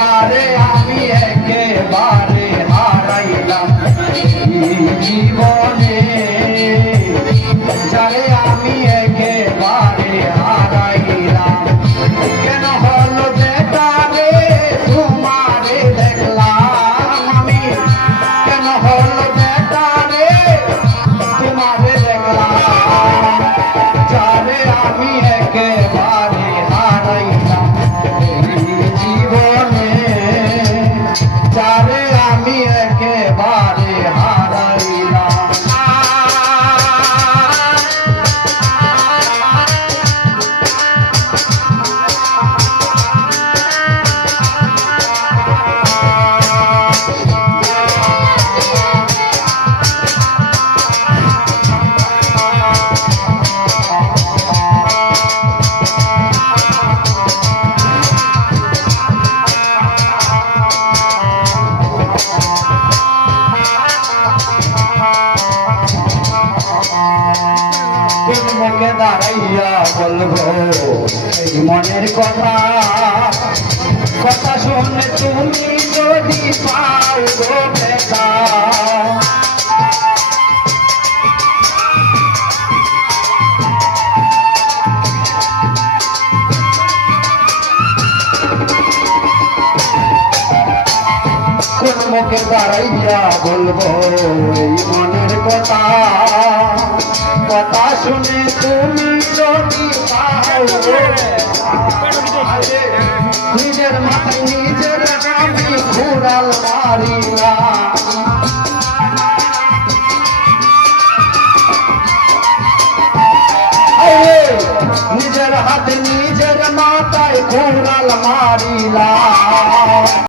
যারে আমি একেবারে হারাইলাম জীবনে, যারে আমি একেবারে হারাইলাম। কেন হলো বেটারে তোমারে দেখলাম আমি, কেন হলো বেটারে তোমারে দেখলাম, যারে আমি একেবারে হারাইলাম জীবনে, যারে আমি একেবারে হারাইলাম। মুখে দাঁড়াইয়া বলবো এই মনের কথা, কথা শুনে তুমি যদি পাও গো বেটা, কোন মুখে দাঁড়াইয়া বলবো এই মনের কথা, কথা শুনে তুমি যদি পাও নিজের মাথায় নিজের আমি ঘুরাল মারিলা, নিজের হাতে নিজের মাথায় ঘুরাল মারিলা।